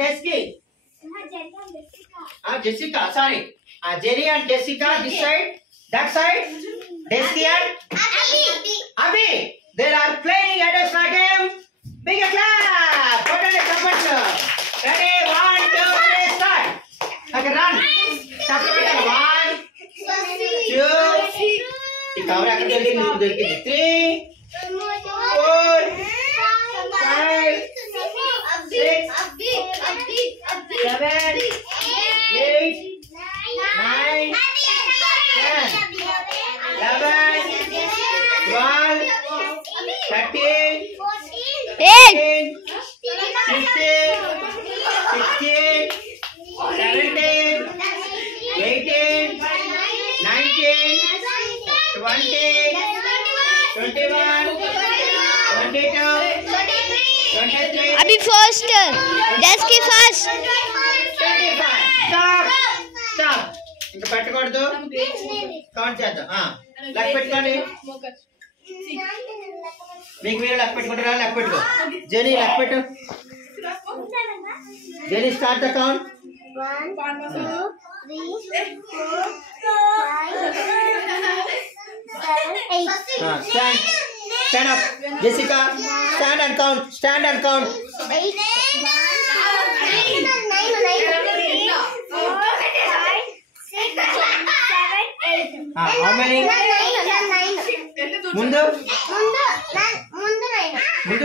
Deski. Jessica. Sorry. Jenny and Jessica. This side. That side. Deski and Abhi. They are playing additional game. Big clap. Put on the competition. Ready? 1, 2, 3, start. Okay, run. Stop it. 1, 2. Cover akan dari 3, 4, 5, 6, 7, 8, 9, 10, 11, 12, 13, 14, 15, 16, 17, 18, 19, 20, 21, 22, 23. अभी first desk की first 25. Stop. Stop. ఇంకా పెట్టకూడదు. Count చేద్దాం. లెక్క పెట్టుకోండి. మీకు మీరు లెక్క పెట్టుకుంటారా? లెక్క పెట్టుకో. జెనీ లెక్క పెట్టు. Jenny start the count. 1, 2, 3, 4, 5, 6, 7, 8. Stand up. Jessica, stand and count. Stand and count. 8, 9, how many? 9. Mundu?